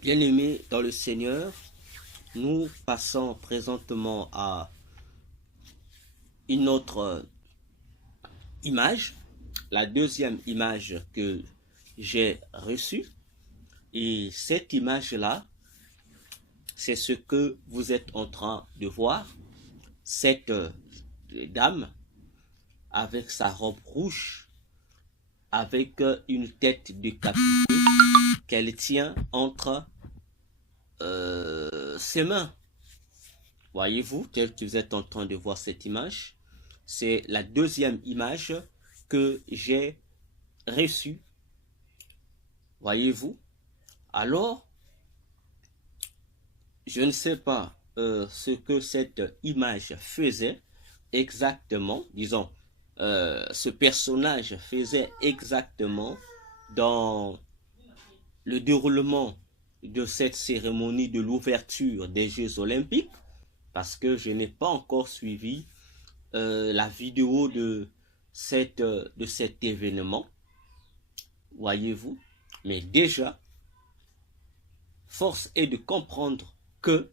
Bien-aimés dans le Seigneur, nous passons présentement à une autre image, la deuxième image que j'ai reçue. Et cette image-là, c'est ce que vous êtes en train de voir. Cette dame avec sa robe rouge, avec une tête décapitée qu'elle tient entre ses mains. Voyez-vous, tel que vous êtes en train de voir cette image, c'est la deuxième image que j'ai reçue. Voyez-vous? Alors, je ne sais pas ce que cette image faisait exactement, disons, ce personnage faisait exactement dans le déroulement de cette cérémonie de l'ouverture des Jeux Olympiques, parce que je n'ai pas encore suivi la vidéo de cet événement, voyez-vous. Mais déjà, force est de comprendre que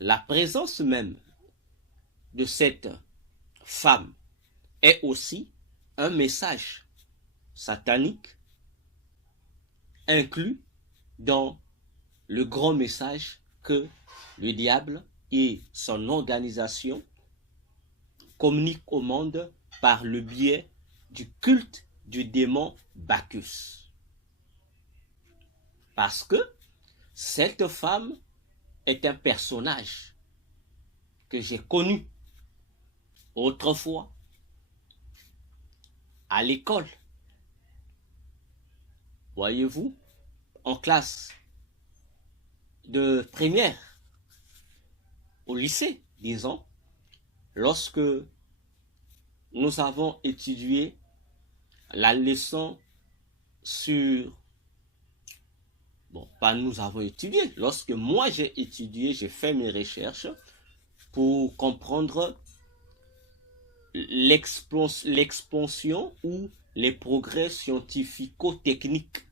la présence même de cette femme est aussi un message satanique inclus dans le grand message que le diable et son organisation communiquent au monde par le biais du culte du démon Bacchus. Parce que cette femme est un personnage que j'ai connu autrefois à l'école. Voyez-vous, en classe de première, au lycée, disons, lorsque nous avons étudié la leçon sur... Bon, pas nous avons étudié. Lorsque moi j'ai étudié, j'ai fait mes recherches pour comprendre l'expansion ou les progrès scientifico-techniques.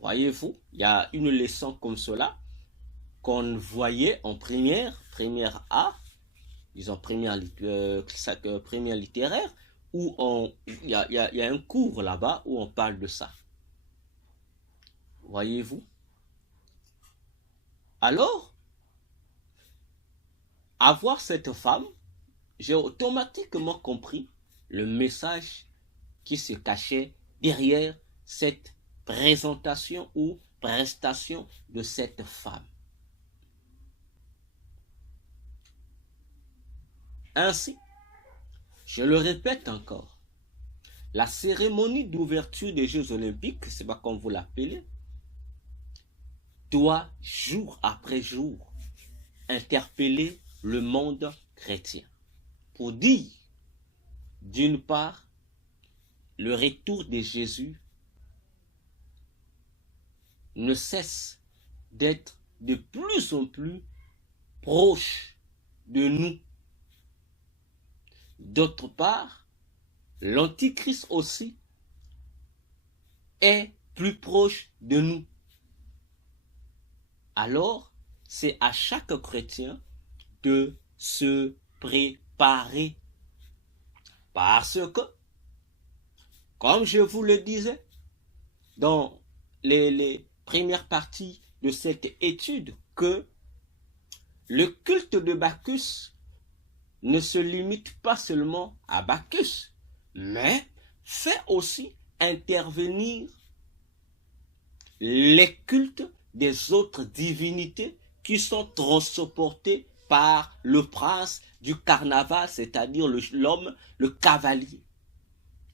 Voyez-vous, il y a une leçon comme cela qu'on voyait en première A, disons première littéraire, où il y a un cours là-bas où on parle de ça. Voyez-vous? Alors, à voir cette femme, j'ai automatiquement compris le message qui se cachait derrière cette présentation ou prestation de cette femme. Ainsi, je le répète encore, la cérémonie d'ouverture des Jeux Olympiques, c'est pas comme vous l'appelez, doit jour après jour interpeller le monde chrétien pour dire, d'une part, le retour de Jésus ne cesse d'être de plus en plus proche de nous. D'autre part, l'Antichrist aussi est plus proche de nous. Alors, c'est à chaque chrétien de se préparer. Parce que, comme je vous le disais, dans les premières parties de cette étude, que le culte de Bacchus ne se limite pas seulement à Bacchus, mais fait aussi intervenir les cultes des autres divinités qui sont transportées par le prince du carnaval, c'est-à-dire l'homme, le cavalier.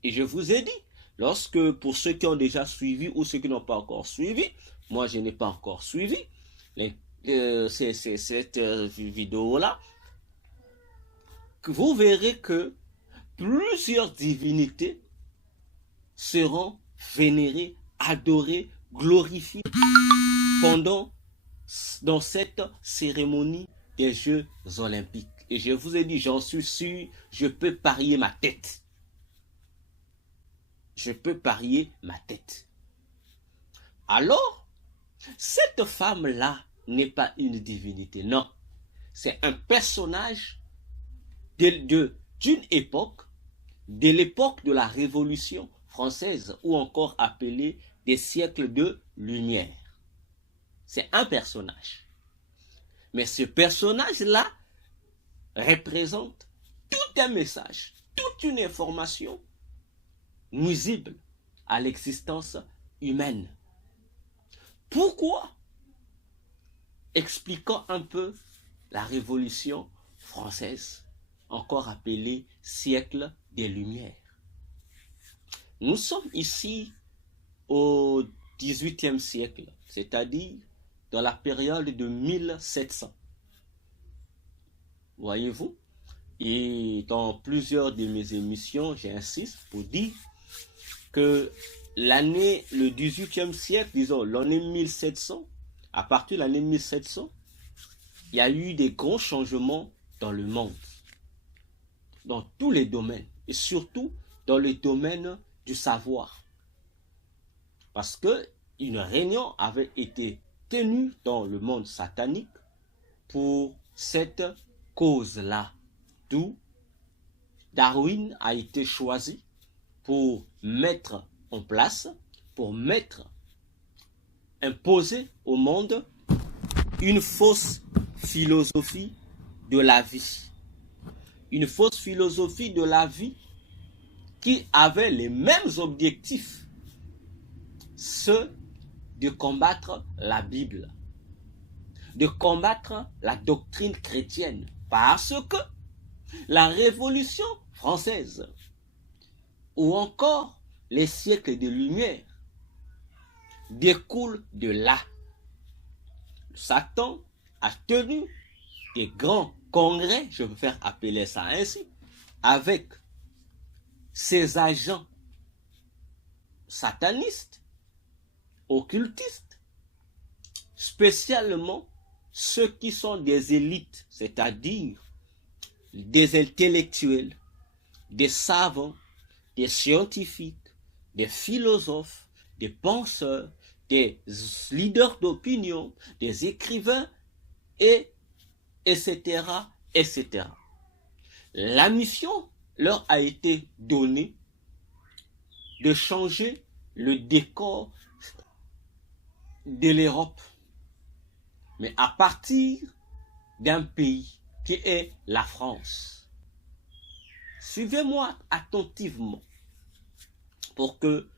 Et je vous ai dit, lorsque, pour ceux qui ont déjà suivi ou ceux qui n'ont pas encore suivi, moi je n'ai pas encore suivi cette vidéo-là, vous verrez que plusieurs divinités seront vénérées, adorées, glorifiées dans cette cérémonie des Jeux Olympiques. Et je vous ai dit, j'en suis sûr, je peux parier ma tête. Je peux parier ma tête. Alors, Cette femme-là n'est pas une divinité, non. C'est un personnage d'une époque, de l'époque de la Révolution française, ou encore appelée des siècles de lumière. C'est un personnage. Mais ce personnage-là représente tout un message, toute une information nuisible à l'existence humaine. Pourquoi? Expliquons un peu la Révolution française, encore appelée siècle des Lumières. Nous sommes ici au XVIIIe siècle, c'est-à-dire dans la période de 1700. Voyez-vous? Et dans plusieurs de mes émissions, j'insiste pour dire que le 18e siècle, disons l'année 1700, à partir de l'année 1700, il y a eu des grands changements dans le monde, dans tous les domaines, et surtout dans le domaine du savoir. Parce qu'une réunion avait été tenue dans le monde satanique pour cette cause-là, d'où Darwin a été choisi pour mettre en place, pour imposer au monde une fausse philosophie de la vie. Une fausse philosophie de la vie qui avait les mêmes objectifs, ceux de combattre la Bible, de combattre la doctrine chrétienne, parce que la Révolution française ou encore les siècles de lumière découlent de là. Satan a tenu des grands congrès, je veux faire appeler ça ainsi, avec ses agents satanistes, occultistes, spécialement ceux qui sont des élites, c'est-à-dire des intellectuels, des savants, des scientifiques, des philosophes, des penseurs, des leaders d'opinion, des écrivains, etc., etc. La mission leur a été donnée de changer le décor de l'Europe, mais à partir d'un pays qui est la France. Suivez-moi attentivement pour que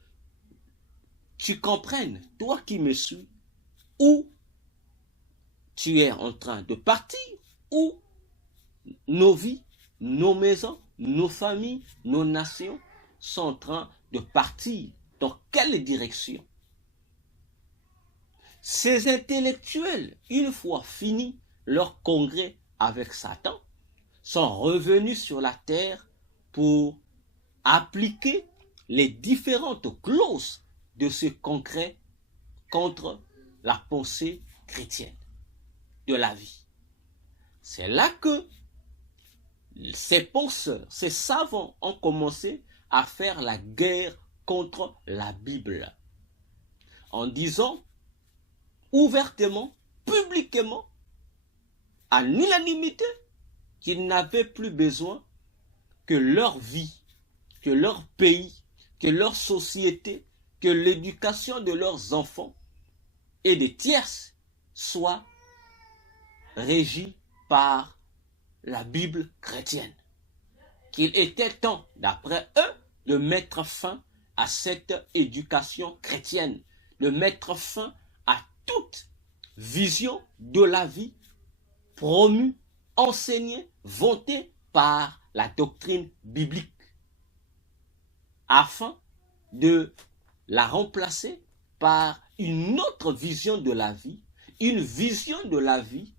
tu comprennes, toi qui me suis, où tu es en train de partir, où nos vies, nos maisons, nos familles, nos nations sont en train de partir. Dans quelle direction? Ces intellectuels, une fois fini leur congrès avec Satan, sont revenus sur la terre pour appliquer les différentes clauses de ce congrès contre la pensée chrétienne de la vie. C'est là que ces penseurs, ces savants ont commencé à faire la guerre contre la Bible en disant ouvertement, publiquement, à l'unanimité, qu'ils n'avaient plus besoin que leur vie, que leur pays, que leur société, que l'éducation de leurs enfants et des tierces soit régie par la Bible chrétienne. Qu'il était temps, d'après eux, de mettre fin à cette éducation chrétienne, de mettre fin à toute vision de la vie promue, enseignée, vantée par la doctrine biblique, afin de la remplacer par une autre vision de la vie, une vision de la vie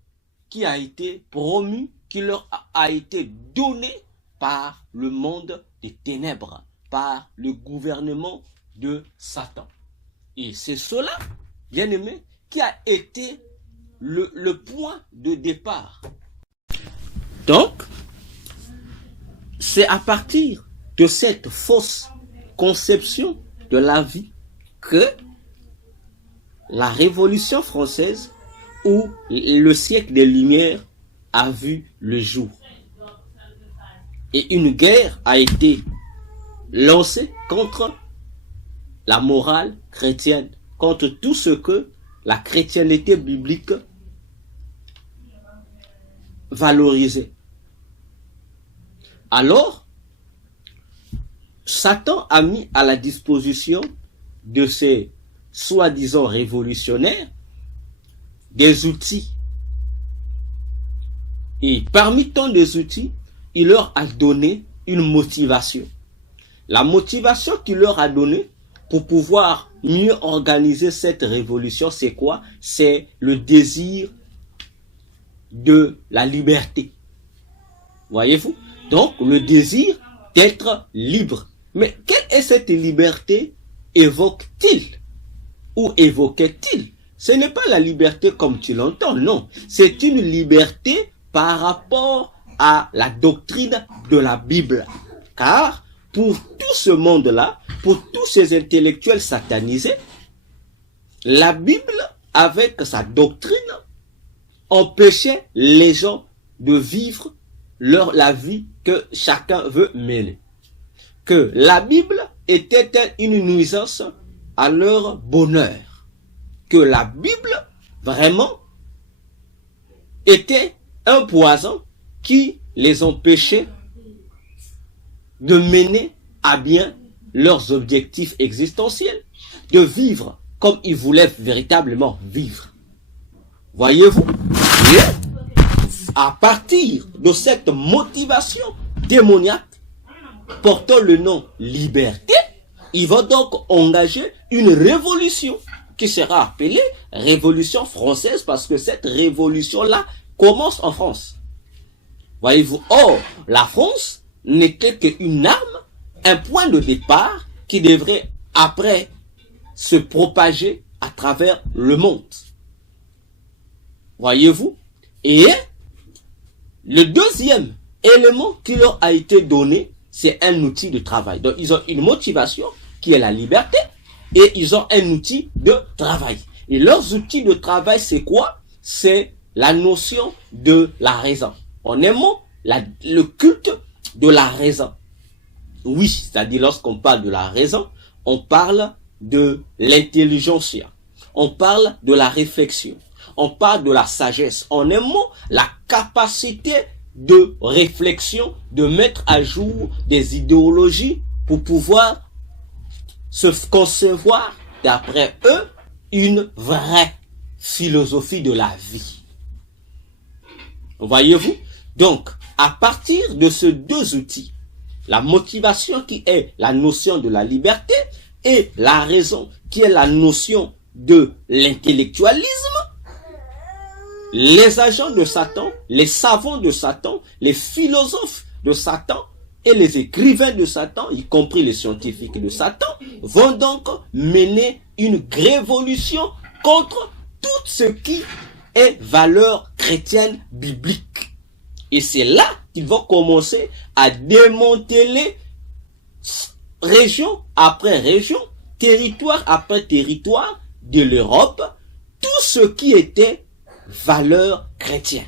qui a été promue, qui leur a été donnée par le monde des ténèbres, par le gouvernement de Satan. Et c'est cela, bien aimé, qui a été le point de départ. Donc, c'est à partir de cette fausse conception de la vie que la Révolution française où le siècle des Lumières a vu le jour. Et une guerre a été lancée contre la morale chrétienne, contre tout ce que la chrétienté biblique valorisait. Alors, Satan a mis à la disposition de ces soi-disant révolutionnaires des outils. Et parmi tant des outils, il leur a donné une motivation. La motivation qu'il leur a donnée pour pouvoir mieux organiser cette révolution, c'est quoi? C'est le désir de la liberté. Voyez-vous? Donc, le désir d'être libre. Mais quelle est cette liberté évoque-t-il? Ou évoquait-il? Ce n'est pas la liberté comme tu l'entends, non. C'est une liberté par rapport à la doctrine de la Bible. Car pour tout ce monde-là, pour tous ces intellectuels satanisés, la Bible, avec sa doctrine, empêchait les gens de vivre la vie que chacun veut mener. Que la Bible était une nuisance à leur bonheur. Que la Bible, vraiment, était un poison qui les empêchait de mener à bien leurs objectifs existentiels, de vivre comme ils voulaient véritablement vivre. Voyez-vous? Et à partir de cette motivation démoniaque portant le nom liberté, ils vont donc engager une révolution qui sera appelée Révolution française parce que cette révolution-là commence en France. Voyez-vous? Or, la France n'était qu'une arme, un point de départ qui devrait après se propager à travers le monde. Voyez-vous? Et le deuxième élément qui leur a été donné, c'est un outil de travail. Donc, ils ont une motivation qui est la liberté et ils ont un outil de travail. Et leurs outils de travail, c'est quoi? C'est la notion de la raison. En un mot, le culte de la raison. Oui, c'est-à-dire lorsqu'on parle de la raison, on parle de l'intelligentsia. On parle de la réflexion. On parle de la sagesse. En un mot, la capacité de réflexion, de mettre à jour des idéologies pour pouvoir se concevoir, d'après eux, une vraie philosophie de la vie. Voyez-vous? Donc, à partir de ces deux outils, la motivation qui est la notion de la liberté et la raison qui est la notion de l'intellectualisme, les agents de Satan, les savants de Satan, les philosophes de Satan et les écrivains de Satan, y compris les scientifiques de Satan, vont donc mener une révolution contre tout ce qui est valeur chrétienne biblique. Et c'est là qu'ils vont commencer à démanteler région après région, territoire après territoire de l'Europe, tout ce qui était valeurs chrétiennes.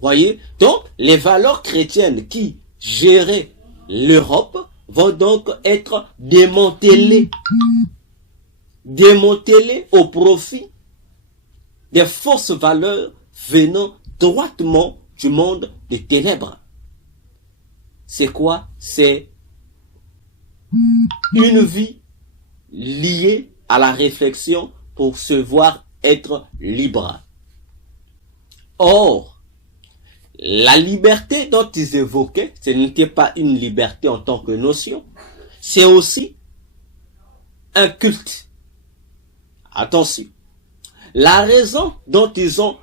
Voyez? Donc, les valeurs chrétiennes qui géraient l'Europe vont donc être démantelées. Démantelées au profit des fausses valeurs venant droitement du monde des ténèbres. C'est quoi? C'est une vie liée à la réflexion pour se voir être libre. Or, la liberté dont ils évoquaient, ce n'était pas une liberté en tant que notion, c'est aussi un culte. Attention, la raison dont ils ont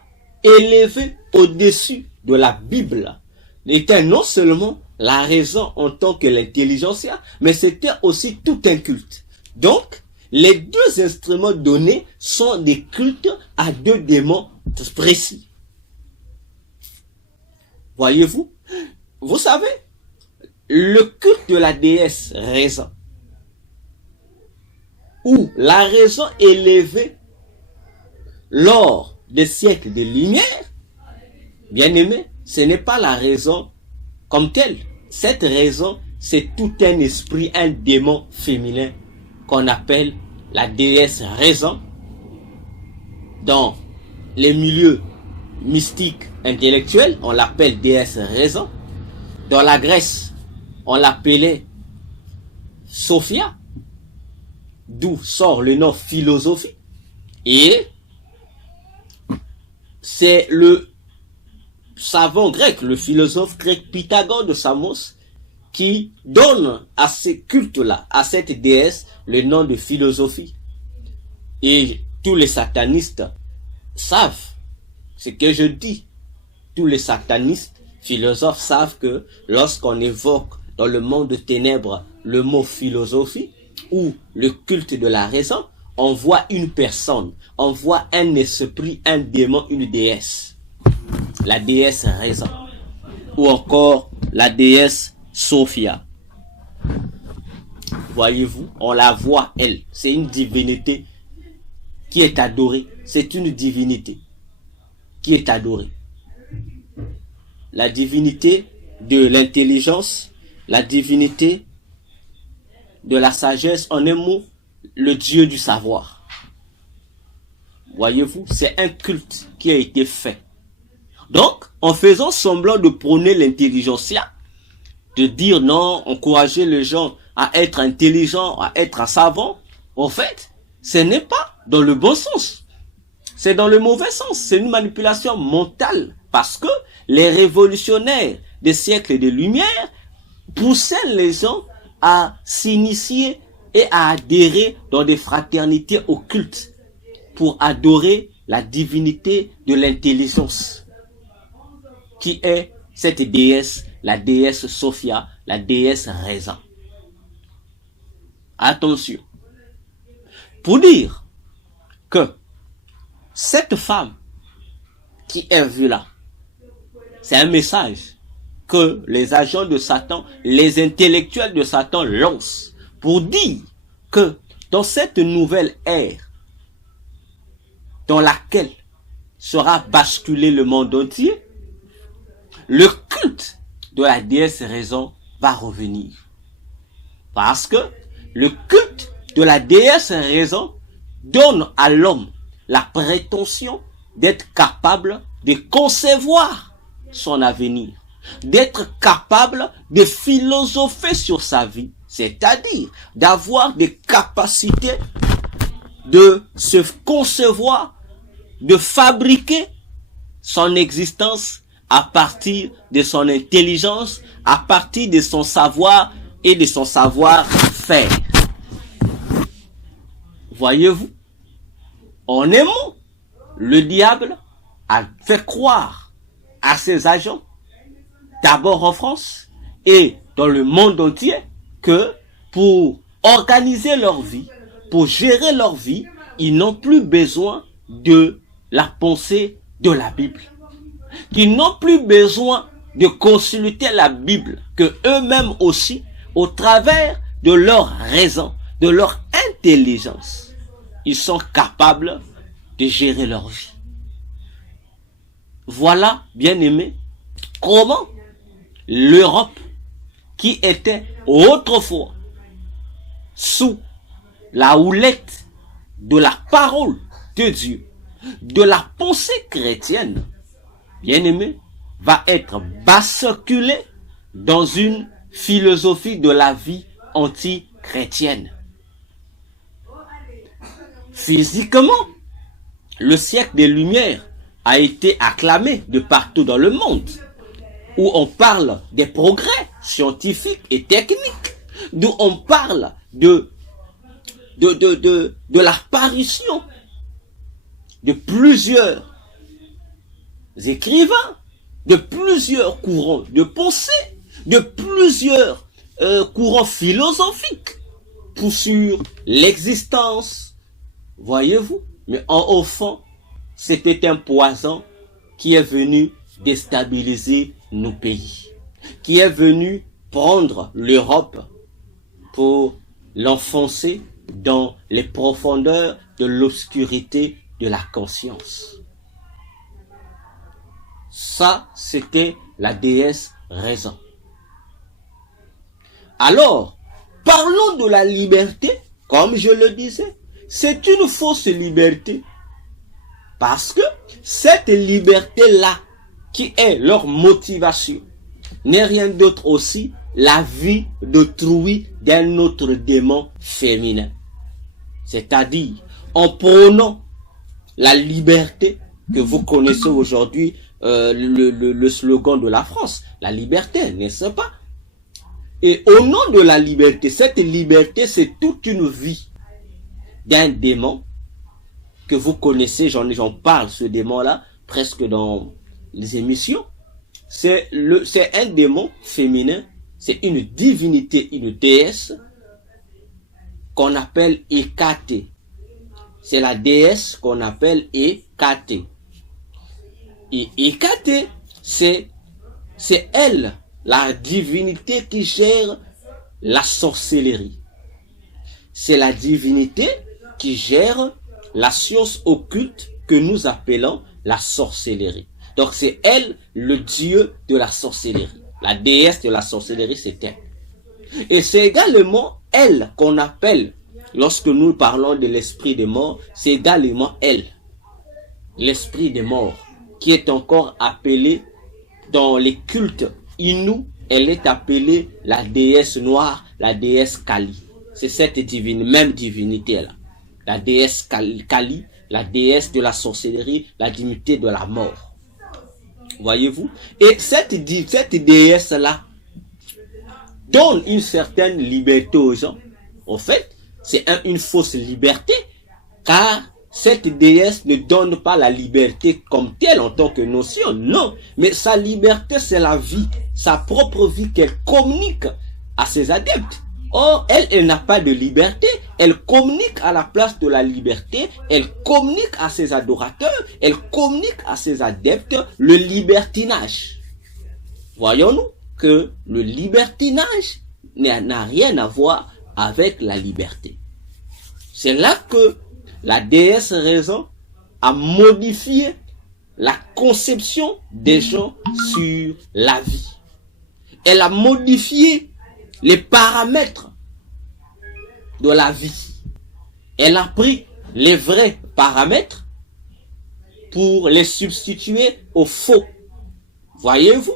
élevé au-dessus de la Bible était non seulement la raison en tant que l'intelligentsia, mais c'était aussi tout un culte. Donc, les deux instruments donnés sont des cultes à deux démons précis. Voyez-vous? Vous savez, le culte de la déesse raison ou la raison élevée lors des siècles de lumière, bien aimé, ce n'est pas la raison comme telle. Cette raison, c'est tout un esprit, un démon féminin qu'on appelle la déesse raison. Dans les milieux mystiques intellectuels, on l'appelle déesse raison. Dans la Grèce, on l'appelait Sophia, d'où sort le nom philosophie. Et c'est le savant grec, le philosophe grec Pythagore de Samos, qui donne à ces cultes-là, à cette déesse, le nom de philosophie. Et tous les satanistes savent ce que je dis. Tous les satanistes, philosophes savent que lorsqu'on évoque dans le monde de ténèbres le mot philosophie ou le culte de la raison, on voit une personne, on voit un esprit, un démon, une déesse. La déesse raison. Ou encore la déesse Sophia. Voyez-vous, on la voit, elle. C'est une divinité qui est adorée. C'est une divinité qui est adorée. La divinité de l'intelligence, la divinité de la sagesse, en un mot, le Dieu du savoir. Voyez-vous, c'est un culte qui a été fait. Donc, en faisant semblant de prôner l'intelligentsia, de dire non, encourager les gens à être intelligents, à être savants, en fait, ce n'est pas dans le bon sens. C'est dans le mauvais sens. C'est une manipulation mentale. Parce que les révolutionnaires des siècles de lumière poussaient les gens à s'initier et à adhérer dans des fraternités occultes pour adorer la divinité de l'intelligence, qui est cette déesse, la déesse Sophia, la déesse raison. Attention. Pour dire que cette femme qui est vue là, c'est un message que les agents de Satan, les intellectuels de Satan lancent pour dire que dans cette nouvelle ère dans laquelle sera basculé le monde entier, le culte de la déesse raison va revenir. Parce que le culte de la déesse raison donne à l'homme la prétention d'être capable de concevoir son avenir, d'être capable de philosopher sur sa vie, c'est-à-dire d'avoir des capacités de se concevoir, de fabriquer son existence à partir de son intelligence, à partir de son savoir et de son savoir-faire. Voyez-vous, en un mot, le diable a fait croire à ses agents, d'abord en France et dans le monde entier, que pour organiser leur vie, pour gérer leur vie, ils n'ont plus besoin de la pensée de la Bible. Qu'ils n'ont plus besoin de consulter la Bible, que eux-mêmes aussi, au travers de leur raison, de leur intelligence, ils sont capables de gérer leur vie. Voilà, bien aimé, comment l'Europe, qui était autrefois sous la houlette de la parole de Dieu, de la pensée chrétienne, bien aimé, va être basculée dans une philosophie de la vie anti-chrétienne. Physiquement, le siècle des Lumières a été acclamé de partout dans le monde, où on parle des progrès scientifiques et techniques, d'où on parle de l'apparition de plusieurs écrivains, de plusieurs courants de pensée, de plusieurs courants philosophiques sur l'existence. Voyez-vous, mais au fond, c'était un poison qui est venu déstabiliser nos pays, qui est venu prendre l'Europe pour l'enfoncer dans les profondeurs de l'obscurité de la conscience. Ça, c'était la déesse raison. Alors, parlons de la liberté, comme je le disais, c'est une fausse liberté. Parce que cette liberté-là, qui est leur motivation, n'est rien d'autre aussi la vie d'autrui d'un autre démon féminin. C'est-à-dire, en prônant la liberté que vous connaissez aujourd'hui, le slogan de la France, la liberté, n'est-ce pas? Et au nom de la liberté, cette liberté, c'est toute une vie d'un démon que vous connaissez, j'en parle, ce démon-là, presque dans les émissions. C'est un démon féminin, c'est une divinité, une déesse qu'on appelle Hécate. C'est la déesse qu'on appelle Hécate. Et Hécate, c'est elle, la divinité qui gère la sorcellerie. C'est la divinité qui gère la science occulte que nous appelons la sorcellerie. Donc c'est elle, le dieu de la sorcellerie. La déesse de la sorcellerie, c'est elle. Et c'est également elle qu'on appelle, lorsque nous parlons de l'esprit des morts, c'est également elle, l'esprit des morts, qui est encore appelée dans les cultes Innu, elle est appelée la déesse noire, la déesse Kali. C'est cette même divinité-là. La déesse Kali, la déesse de la sorcellerie, la divinité de la mort. Voyez-vous? Et cette déesse-là donne une certaine liberté aux gens. En fait, c'est une fausse liberté, car cette déesse ne donne pas la liberté comme telle en tant que notion, non. Mais sa liberté, c'est la vie, sa propre vie qu'elle communique à ses adeptes. Or, elle n'a pas de liberté, elle communique à la place de la liberté, elle communique à ses adorateurs, elle communique à ses adeptes le libertinage. Voyons-nous que le libertinage n'a rien à voir avec la liberté. C'est là que la déesse raison a modifié la conception des gens sur la vie. Elle a modifié les paramètres de la vie. Elle a pris les vrais paramètres pour les substituer aux faux. Voyez-vous?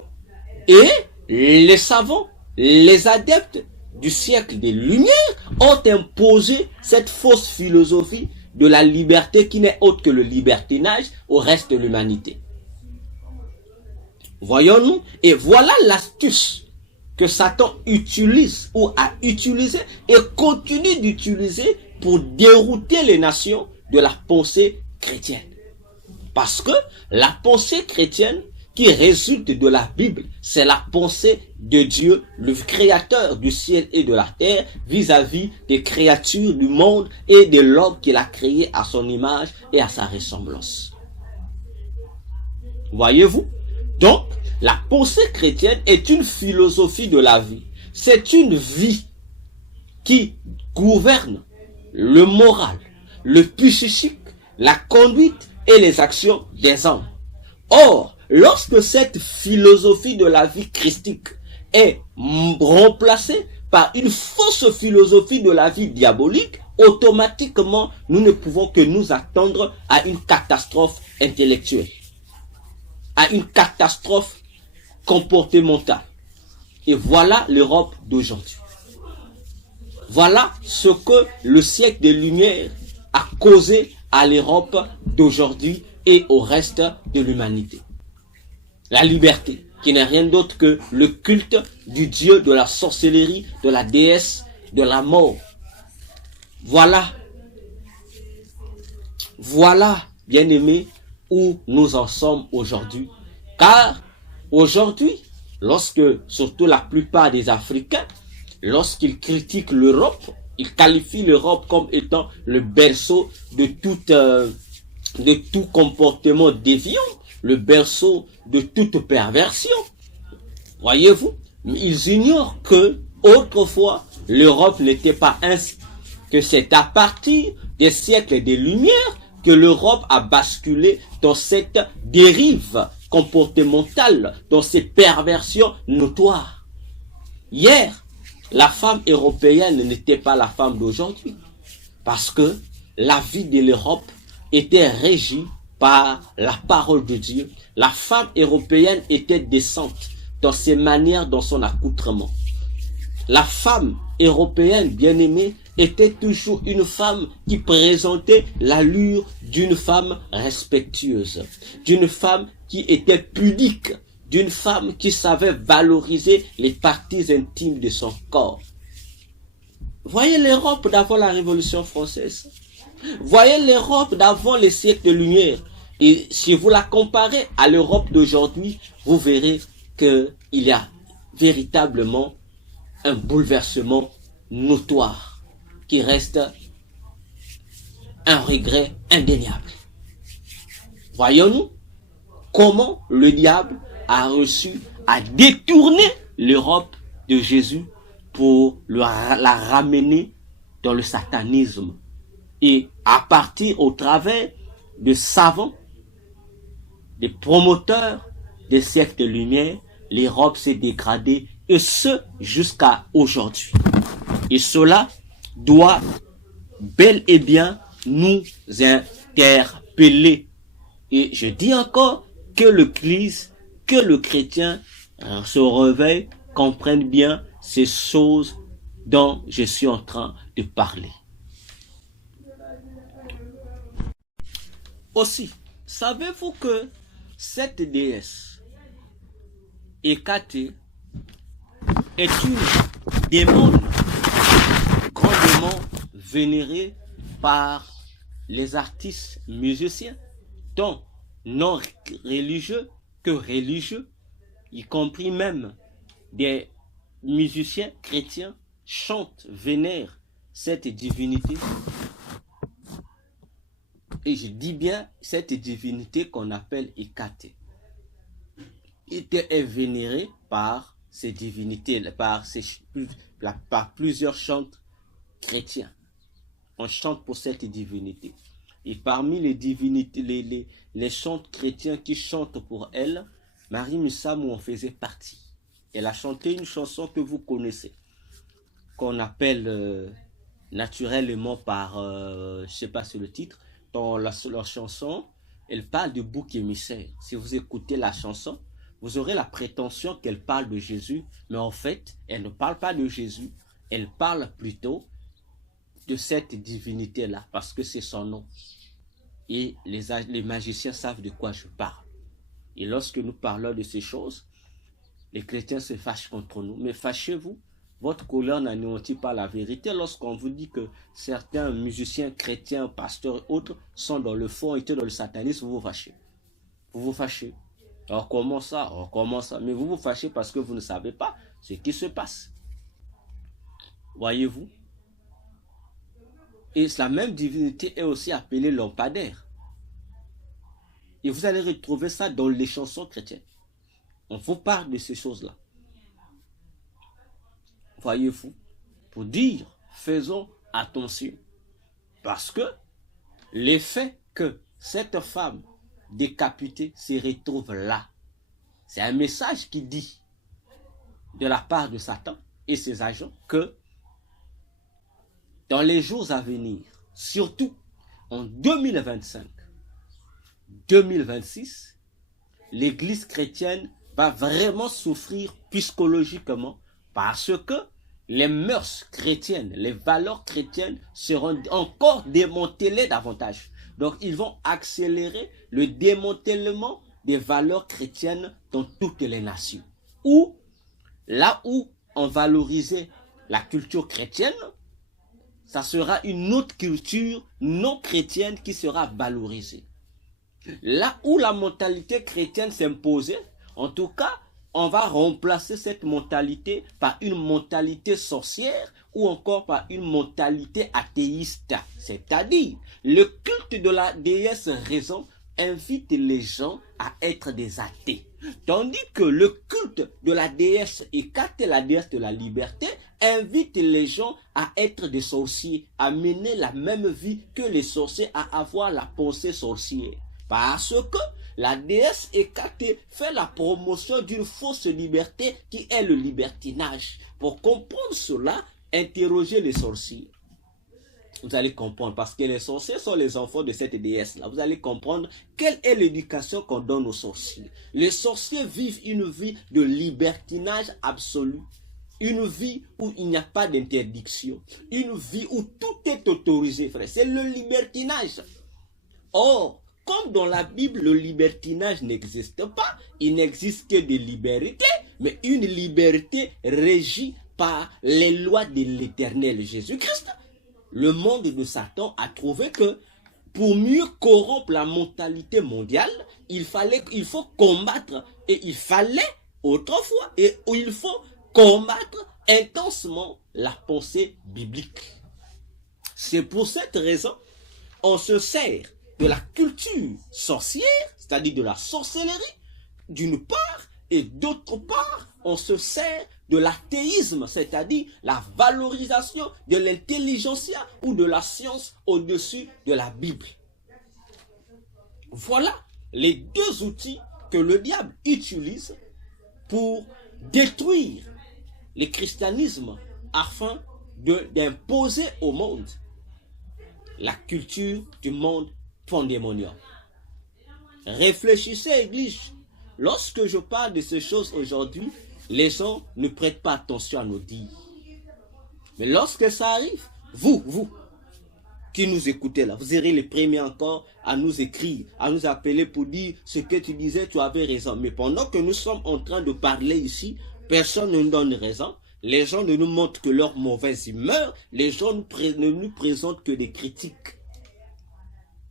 Et les savants, les adeptes du siècle des Lumières ont imposé cette fausse philosophie de la liberté qui n'est autre que le libertinage au reste de l'humanité. Voyons-nous? Et voilà l'astuce que Satan utilise ou a utilisé et continue d'utiliser pour dérouter les nations de la pensée chrétienne. Parce que la pensée chrétienne qui résulte de la Bible, c'est la pensée de Dieu, le créateur du ciel et de la terre, vis-à-vis des créatures du monde et de l'homme qu'il a créé à son image et à sa ressemblance. Voyez-vous? Donc, la pensée chrétienne est une philosophie de la vie. C'est une vie qui gouverne le moral, le psychique, la conduite et les actions des hommes. Or, lorsque cette philosophie de la vie christique est remplacée par une fausse philosophie de la vie diabolique, automatiquement, nous ne pouvons que nous attendre à une catastrophe intellectuelle, à une catastrophe comportementale. Et voilà l'Europe d'aujourd'hui. Voilà ce que le siècle des Lumières a causé à l'Europe d'aujourd'hui et au reste de l'humanité. La liberté, qui n'est rien d'autre que le culte du dieu de la sorcellerie, de la déesse, de la mort. Voilà, bien-aimés, où nous en sommes aujourd'hui. Car aujourd'hui, lorsque, surtout la plupart des Africains, lorsqu'ils critiquent l'Europe, ils qualifient l'Europe comme étant le berceau de tout comportement déviant, le berceau de toute perversion. Voyez-vous, ils ignorent que autrefois l'Europe n'était pas ainsi. que c'est à partir des siècles des Lumières que l'Europe a basculé dans cette dérive comportementale, dans cette perversion notoire. Hier, la femme européenne n'était pas la femme d'aujourd'hui, parce que la vie de l'Europe était régie par la parole de Dieu. La femme européenne était décente dans ses manières, dans son accoutrement. La femme européenne bien-aimée était toujours une femme qui présentait l'allure d'une femme respectueuse, d'une femme qui était pudique, d'une femme qui savait valoriser les parties intimes de son corps. Voyez l'Europe d'avant la Révolution française. Voyez l'Europe d'avant les siècles de lumière. Et si vous la comparez à l'Europe d'aujourd'hui, vous verrez qu'il y a véritablement un bouleversement notoire qui reste un regret indéniable. Voyons-nous comment le diable a réussi à détourner l'Europe de Jésus pour la ramener dans le satanisme. Et à partir au travers de savants, des promoteurs des siècles de lumière, l'Europe s'est dégradée, et ce jusqu'à aujourd'hui. Et cela doit bel et bien nous interpeller. Et je dis encore que l'Église, que le chrétien se réveille, comprenne bien ces choses dont je suis en train de parler. Aussi, savez-vous que cette déesse Hécate est une démone grandement vénérée par les artistes musiciens, tant non religieux que religieux, y compris même des musiciens chrétiens chantent, vénèrent cette divinité. Et je dis bien cette divinité qu'on appelle Hécate. Est vénérée par ces divinités, par plusieurs chantres chrétiens. On chante pour cette divinité. Et parmi les divinités, les chantres chrétiens qui chantent pour elle, Marie Musamou en faisait partie. Elle a chanté une chanson que vous connaissez, qu'on appelle naturellement par, je ne sais pas sur le titre, dans leur chanson, elle parle de bouc émissaire. Si vous écoutez la chanson, vous aurez la prétention qu'elle parle de Jésus, mais en fait, elle ne parle pas de Jésus, elle parle plutôt de cette divinité-là, parce que c'est son nom. Et les magiciens savent de quoi je parle. Et lorsque nous parlons de ces choses, les chrétiens se fâchent contre nous. Mais fâchez-vous, votre colère n'anéantit pas la vérité. Lorsqu'on vous dit que certains musiciens chrétiens, pasteurs et autres sont dans le fond et dans le satanisme, vous vous fâchez. Vous vous fâchez. Alors comment ça? Alors comment ça? Mais vous vous fâchez parce que vous ne savez pas ce qui se passe. Voyez-vous? Et la même divinité est aussi appelée lampadaire. Et vous allez retrouver ça dans les chansons chrétiennes. On vous parle de ces choses-là. Voyez-vous? Pour dire, faisons attention. Parce que l'effet que cette femme décapitée se retrouve là, c'est un message qui dit de la part de Satan et ses agents que dans les jours à venir, surtout en 2025, 2026, l'Église chrétienne va vraiment souffrir psychologiquement parce que les mœurs chrétiennes, les valeurs chrétiennes seront encore démantelées davantage. Donc, ils vont accélérer le démantèlement des valeurs chrétiennes dans toutes les nations. Ou, là où on valorisait la culture chrétienne, ça sera une autre culture non chrétienne qui sera valorisée. Là où la mentalité chrétienne s'imposait, en tout cas, on va remplacer cette mentalité par une mentalité sorcière ou encore par une mentalité athéiste. C'est-à-dire, le culte de la déesse raison invite les gens à être des athées. Tandis que le culte de la déesse Hécate, la déesse de la liberté, invite les gens à être des sorciers, à mener la même vie que les sorciers, à avoir la pensée sorcière. Parce que la déesse Hécate fait la promotion d'une fausse liberté qui est le libertinage. Pour comprendre cela, interrogez les sorciers. Vous allez comprendre, parce que les sorciers sont les enfants de cette déesse-là. Vous allez comprendre quelle est l'éducation qu'on donne aux sorciers. Les sorciers vivent une vie de libertinage absolu. Une vie où il n'y a pas d'interdiction. Une vie où tout est autorisé, frère. C'est le libertinage. Or, comme dans la Bible, le libertinage n'existe pas, il n'existe que des libertés, mais une liberté régie par les lois de l'Éternel Jésus-Christ. Le monde de Satan a trouvé que pour mieux corrompre la mentalité mondiale, il faut combattre, et il fallait autrefois, et il faut combattre intensement la pensée biblique. C'est pour cette raison, on se sert de la culture sorcière, c'est-à-dire de la sorcellerie, d'une part, et d'autre part, on se sert de l'athéisme, c'est-à-dire la valorisation de l'intelligentsia ou de la science au-dessus de la Bible. Voilà les deux outils que le diable utilise pour détruire le christianisme afin d'imposer au monde la culture du monde pandémonial. Réfléchissez, Église. Lorsque je parle de ces choses aujourd'hui, les gens ne prêtent pas attention à nos dires. Mais lorsque ça arrive, vous qui nous écoutez là, vous serez les premiers encore à nous écrire, à nous appeler pour dire ce que tu disais, tu avais raison. Mais pendant que nous sommes en train de parler ici, personne ne nous donne raison. Les gens ne nous montrent que leur mauvaise humeur. Les gens ne nous présentent que des critiques.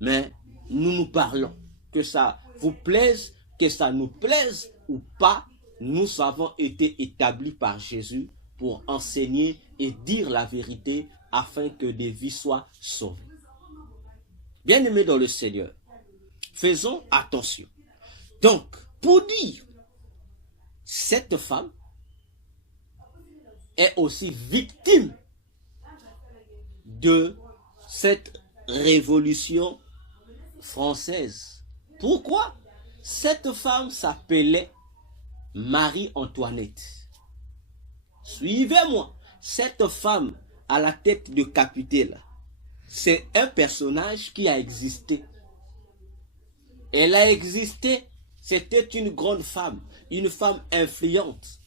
Mais nous parlons. Que ça vous plaise, que ça nous plaise ou pas, nous avons été établis par Jésus pour enseigner et dire la vérité afin que des vies soient sauvées. Bien-aimés dans le Seigneur, faisons attention. Donc, pour dire, cette femme est aussi victime de cette révolution française. Pourquoi? Cette femme s'appelait Marie-Antoinette. Suivez-moi. Cette femme à la tête décapitée là, c'est un personnage qui a existé. Elle a existé. C'était une grande femme, une femme influente.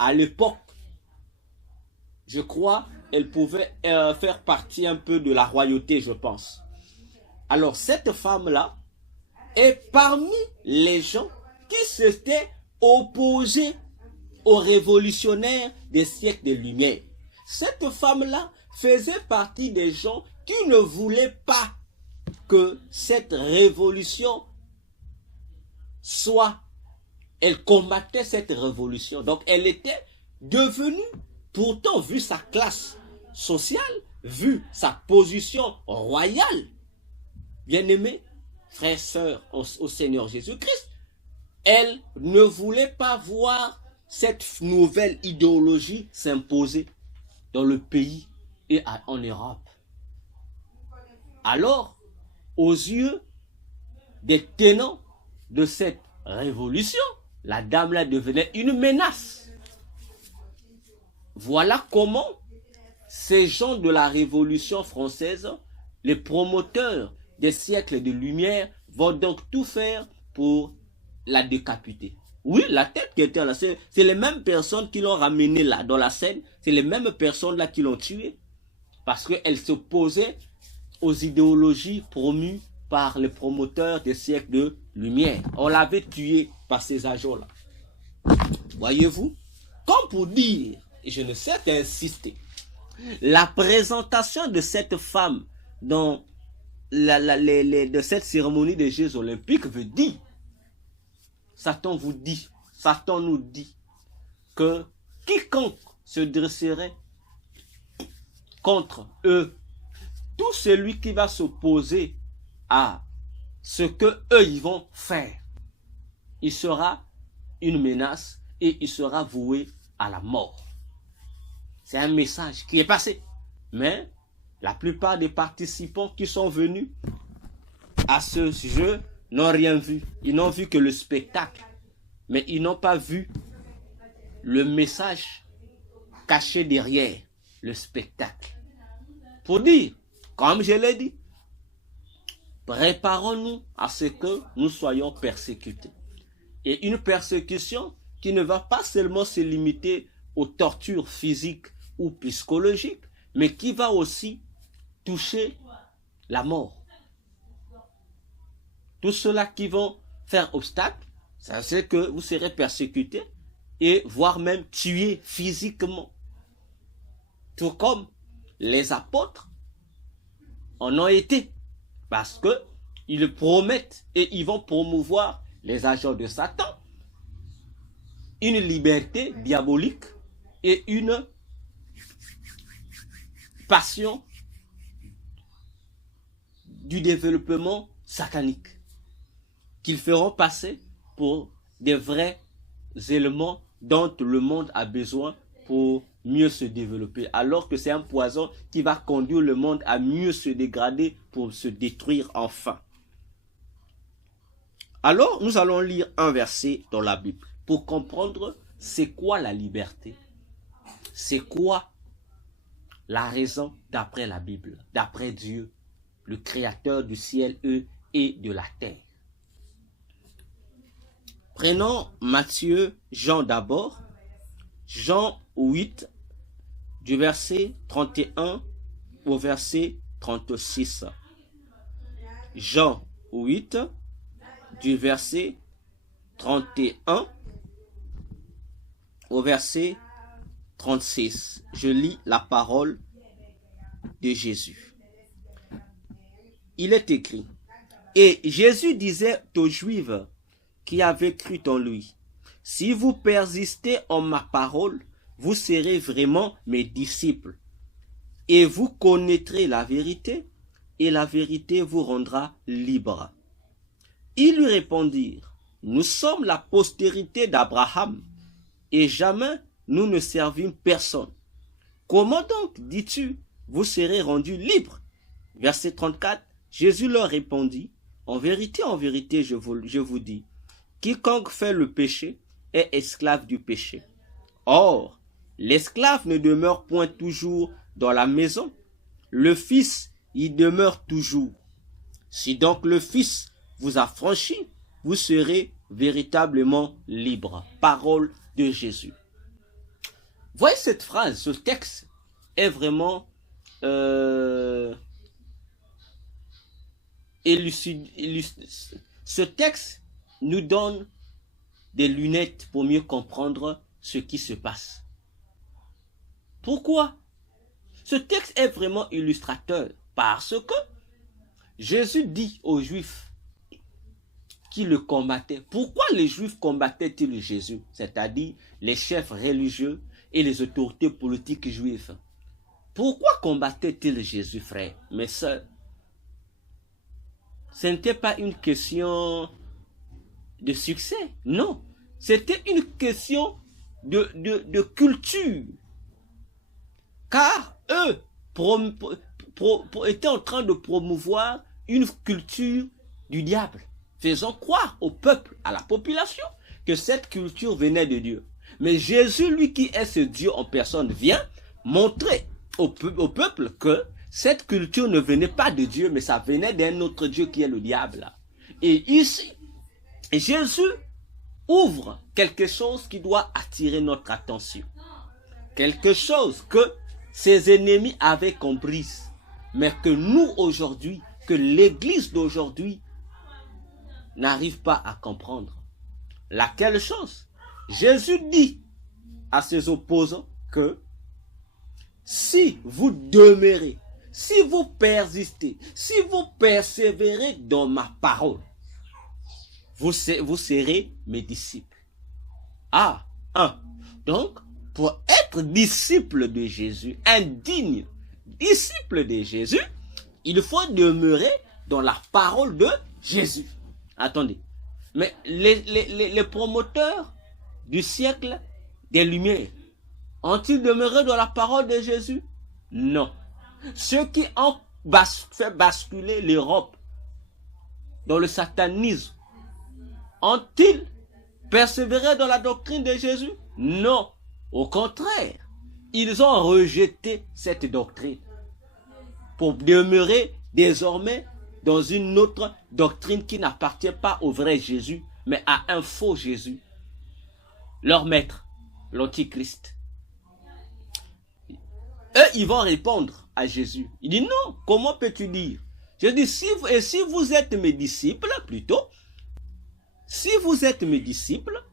À l'époque, je crois, elle pouvait faire partie un peu de la royauté, je pense. Alors, cette femme-là est parmi les gens qui s'étaient opposés aux révolutionnaires des siècles de lumière. Cette femme-là faisait partie des gens qui ne voulaient pas que cette révolution soit. Elle combattait cette révolution. Donc, elle était devenue, pourtant, vu sa classe sociale, vu sa position royale, bien-aimée, frères, sœurs au Seigneur Jésus-Christ, elle ne voulait pas voir cette nouvelle idéologie s'imposer dans le pays et en Europe. Alors, aux yeux des tenants de cette révolution, la dame-là devenait une menace. Voilà comment ces gens de la Révolution française, les promoteurs des siècles de lumière, vont donc tout faire pour la décapiter. Oui, la tête qui était là, c'est les mêmes personnes qui l'ont ramenée là, dans la scène, c'est les mêmes personnes là qui l'ont tuée, parce qu'elles s'opposaient aux idéologies promues par les promoteurs des siècles de lumière. On l'avait tué par ces agents-là. Voyez-vous, comme pour dire, et je ne sais qu'insister, la présentation de cette femme dans de cette cérémonie des Jeux olympiques veut dire, Satan nous dit que quiconque se dresserait contre eux, tout celui qui va s'opposer à ce que eux ils vont faire, il sera une menace et il sera voué à la mort. C'est un message qui est passé. Mais la plupart des participants qui sont venus à ce jeu n'ont rien vu. Ils n'ont vu que le spectacle. Mais ils n'ont pas vu le message caché derrière le spectacle. Pour dire, comme je l'ai dit, préparons-nous à ce que nous soyons persécutés. Et une persécution qui ne va pas seulement se limiter aux tortures physiques ou psychologiques, mais qui va aussi toucher la mort. Tous ceux-là qui vont faire obstacle, ça c'est que vous serez persécutés et voire même tués physiquement. Tout comme les apôtres en ont été. Parce que ils promettent et ils vont promouvoir les agents de Satan, une liberté diabolique et une passion du développement satanique qu'ils feront passer pour des vrais éléments dont le monde a besoin pour mieux se développer, alors que c'est un poison qui va conduire le monde à mieux se dégrader pour se détruire enfin. Alors, nous allons lire un verset dans la Bible pour comprendre c'est quoi la liberté, c'est quoi la raison d'après la Bible, d'après Dieu, le créateur du ciel et de la terre. Prenons Matthieu, Jean d'abord, Jean 8, du verset 31 au verset 36. Jean 8, du verset 31 au verset 36. Je lis la parole de Jésus. Il est écrit, « Et Jésus disait aux Juifs qui avaient cru en lui, « Si vous persistez en ma parole, vous serez vraiment mes disciples, et vous connaîtrez la vérité, et la vérité vous rendra libre. » Ils lui répondirent, « Nous sommes la postérité d'Abraham, et jamais nous ne servimes personne. Comment donc, dis-tu, vous serez rendus libres » Verset 34, Jésus leur répondit, « En vérité, je vous dis, quiconque fait le péché est esclave du péché. Or, l'esclave ne demeure point toujours dans la maison, le Fils y demeure toujours. Si donc le Fils vous a franchi, vous serez véritablement libre. » Parole de Jésus. Voyez cette phrase, ce texte est vraiment ce texte nous donne des lunettes pour mieux comprendre ce qui se passe. Pourquoi? Ce texte est vraiment illustrateur parce que Jésus dit aux Juifs qui le combattaient. Pourquoi les Juifs combattaient-ils Jésus? C'est-à-dire les chefs religieux et les autorités politiques juives. Pourquoi combattaient-ils Jésus, frères, mes sœurs? Ce n'était pas une question de succès, non. C'était une question de culture. Car eux étaient en train de promouvoir une culture du diable, faisant croire au peuple, à la population, que cette culture venait de Dieu. Mais Jésus, lui qui est ce Dieu en personne, vient montrer au peuple que cette culture ne venait pas de Dieu, mais ça venait d'un autre Dieu qui est le diable. Et ici, Jésus ouvre quelque chose qui doit attirer notre attention. Quelque chose que ses ennemis avaient compris, mais que nous aujourd'hui, que l'Église d'aujourd'hui n'arrive pas à comprendre. Laquelle chose? Jésus dit à ses opposants que si vous demeurez, si vous persistez, si vous persévérez dans ma parole, vous serez mes disciples. Ah, donc, pour être disciple de Jésus, un digne disciple de Jésus, il faut demeurer dans la parole de Jésus. Attendez, mais les promoteurs du siècle des Lumières Ont-ils demeuré dans la parole de Jésus? Non. Ceux qui ont fait basculer l'Europe dans le satanisme, ont-ils persévéré dans la doctrine de Jésus? Non. Au contraire, ils ont rejeté cette doctrine pour demeurer désormais dans une autre doctrine qui n'appartient pas au vrai Jésus, mais à un faux Jésus, leur maître, l'Antichrist. Eux, ils vont répondre à Jésus. Il dit non, comment peux-tu dire? Je dis, si vous êtes mes disciples, plutôt, si vous êtes mes disciples,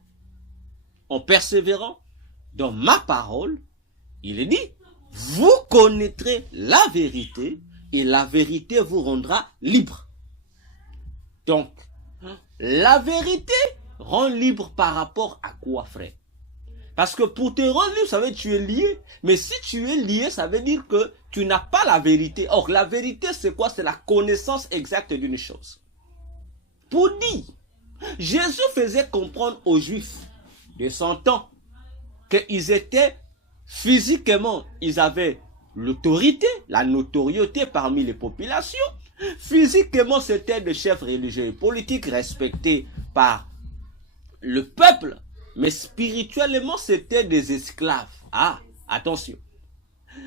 en persévérant dans ma parole, il dit, vous connaîtrez la vérité et la vérité vous rendra libre. Donc, la vérité rend libre par rapport à quoi, frère? Parce que pour te rendre libre, ça veut dire que tu es lié. Mais si tu es lié, ça veut dire que tu n'as pas la vérité. Or, la vérité, c'est quoi? C'est la connaissance exacte d'une chose. Pour dire, Jésus faisait comprendre aux Juifs de son temps qu'ils étaient physiquement, ils avaient l'autorité, la notoriété parmi les populations. Physiquement, c'était des chefs religieux et politiques respectés par le peuple. Mais spirituellement, c'était des esclaves. Ah, attention.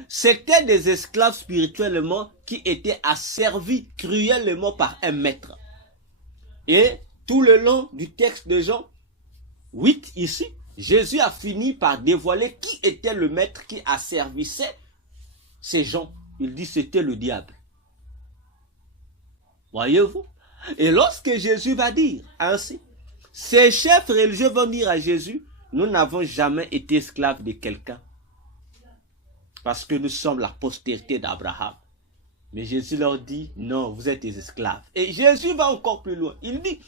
C'était des esclaves spirituellement qui étaient asservis cruellement par un maître. Et tout le long du texte de Jean 8, ici, Jésus a fini par dévoiler qui était le maître qui asservissait ces gens. Il dit c'était le diable. Voyez-vous? Et lorsque Jésus va dire ainsi, ces chefs religieux vont dire à Jésus, nous n'avons jamais été esclaves de quelqu'un. Parce que nous sommes la postérité d'Abraham. Mais Jésus leur dit, non, vous êtes des esclaves. Et Jésus va encore plus loin. Il dit,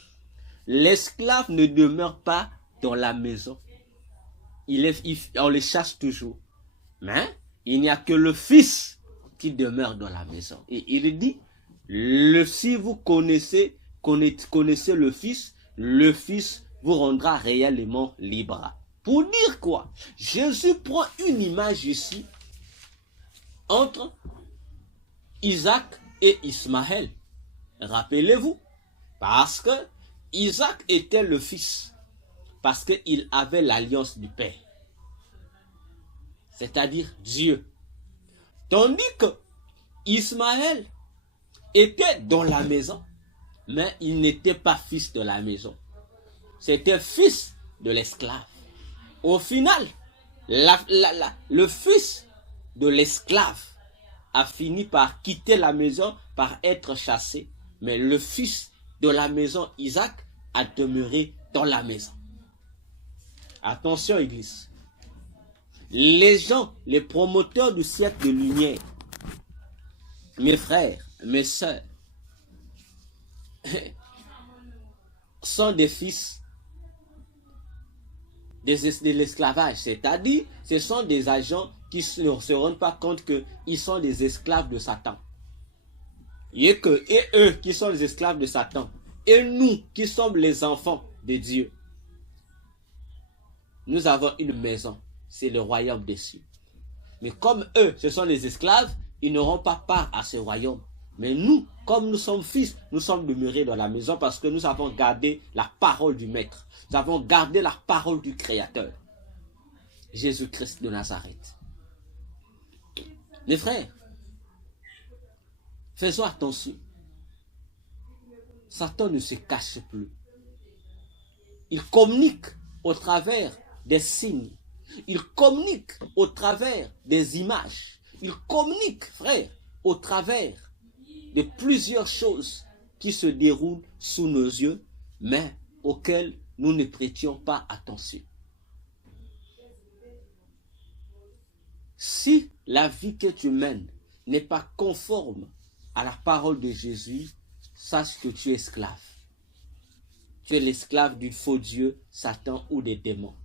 l'esclave ne demeure pas dans la maison. On les chasse toujours. Mais il n'y a que le Fils qui demeure dans la maison. Et il dit, si vous connaissez le Fils vous rendra réellement libre. Pour dire quoi? Jésus prend une image ici entre Isaac et Ismaël. Rappelez-vous, parce que Isaac était le fils, parce qu'il avait l'alliance du Père, c'est-à-dire Dieu. Tandis que Ismaël était dans la maison, mais il n'était pas fils de la maison. C'était fils de l'esclave. Au final, le fils de l'esclave a fini par quitter la maison, par être chassé. Mais le fils de la maison, Isaac, a demeuré dans la maison. Attention, Église. Les gens, les promoteurs du siècle de lumière, mes frères, mes sœurs, sont des fils de l'esclavage. C'est-à-dire, ce sont des agents qui ne se rendent pas compte qu'ils sont des esclaves de Satan. Et eux qui sont les esclaves de Satan, et nous qui sommes les enfants de Dieu, nous avons une maison, c'est le royaume des cieux. Mais comme eux, ce sont les esclaves, ils n'auront pas part à ce royaume. Mais nous, comme nous sommes fils, nous sommes demeurés dans la maison parce que nous avons gardé la parole du Maître. Nous avons gardé la parole du Créateur, Jésus-Christ de Nazareth. Mes frères, faisons attention. Satan ne se cache plus. Il communique au travers des signes. Il communique au travers des images. Il communique, frère, au travers de plusieurs choses qui se déroulent sous nos yeux, mais auxquelles nous ne prêtions pas attention. Si la vie que tu mènes n'est pas conforme à la parole de Jésus, sache que tu es esclave. Tu es l'esclave du faux Dieu, Satan ou des démons.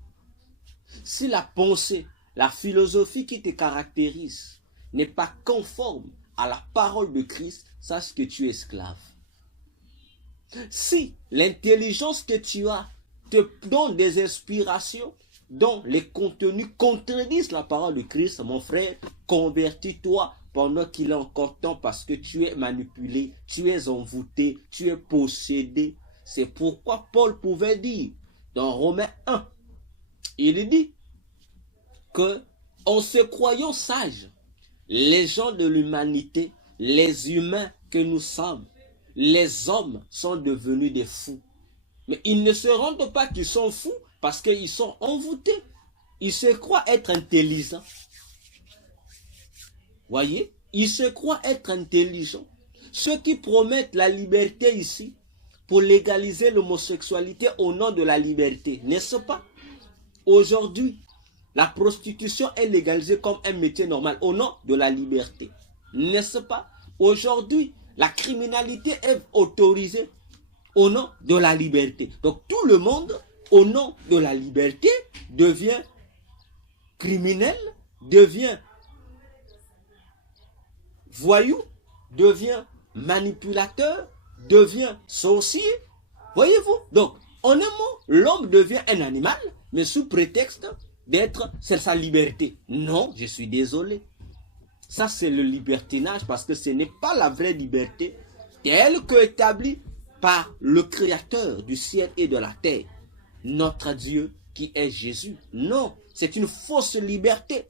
Si la pensée, la philosophie qui te caractérise n'est pas conforme à la parole de Christ, sache que tu es esclave. Si l'intelligence que tu as te donne des inspirations dont les contenus contredisent la parole de Christ, mon frère, convertis-toi pendant qu'il est encore temps parce que tu es manipulé, tu es envoûté, tu es possédé. C'est pourquoi Paul pouvait dire dans Romains 1, il dit que en se croyant sages, les gens de l'humanité, les humains que nous sommes, les hommes sont devenus des fous. Mais ils ne se rendent pas qu'ils sont fous parce qu'ils sont envoûtés. Ils se croient être intelligents. Voyez, ils se croient être intelligents. Ceux qui promettent la liberté ici pour légaliser l'homosexualité au nom de la liberté, n'est-ce pas? Aujourd'hui, la prostitution est légalisée comme un métier normal au nom de la liberté, n'est-ce pas? Aujourd'hui, la criminalité est autorisée au nom de la liberté. Donc tout le monde, au nom de la liberté, devient criminel, devient voyou, devient manipulateur, devient sorcier. Voyez-vous? Donc, en un mot, l'homme devient un animal, mais sous prétexte d'être, c'est sa liberté. Non, je suis désolé. Ça, c'est le libertinage parce que ce n'est pas la vraie liberté telle que établie par le Créateur du ciel et de la terre, notre Dieu qui est Jésus. Non, c'est une fausse liberté.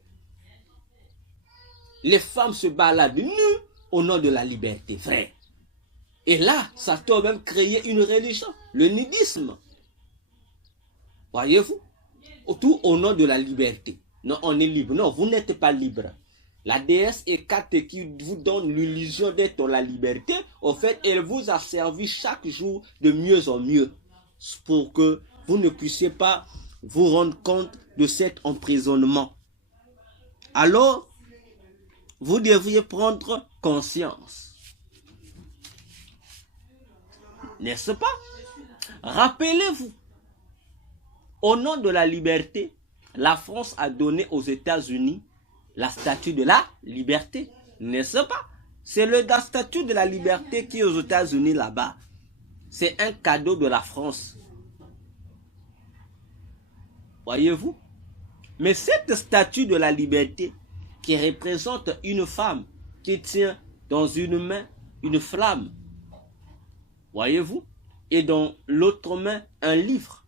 Les femmes se baladent nues au nom de la liberté, frère. Et là, Satan a même créé une religion, le nudisme. Voyez-vous? Tout au nom de la liberté. Non, on est libre. Non, vous n'êtes pas libre. La déesse Hécate qui vous donne l'illusion d'être dans la liberté, en fait, elle vous a servi chaque jour de mieux en mieux pour que vous ne puissiez pas vous rendre compte de cet emprisonnement. Alors, vous devriez prendre conscience. N'est-ce pas? Rappelez-vous, au nom de la liberté, la France a donné aux États-Unis la statue de la liberté, n'est-ce pas? C'est la statue de la liberté qui est aux États-Unis là-bas. C'est un cadeau de la France. Voyez-vous? Mais cette statue de la liberté qui représente une femme qui tient dans une main une flamme, voyez-vous? Et dans l'autre main un livre,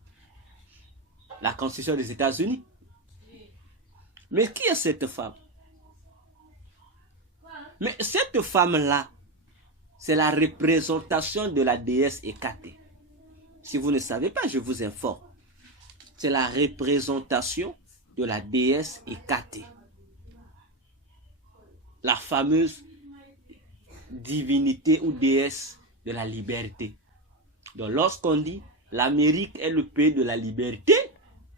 la Constitution des États-Unis. Mais qui est cette femme? Mais cette femme-là, c'est la représentation de la déesse Hécate. Si vous ne savez pas, je vous informe. C'est la représentation de la déesse Hécate. La fameuse divinité ou déesse de la liberté. Donc lorsqu'on dit l'Amérique est le pays de la liberté,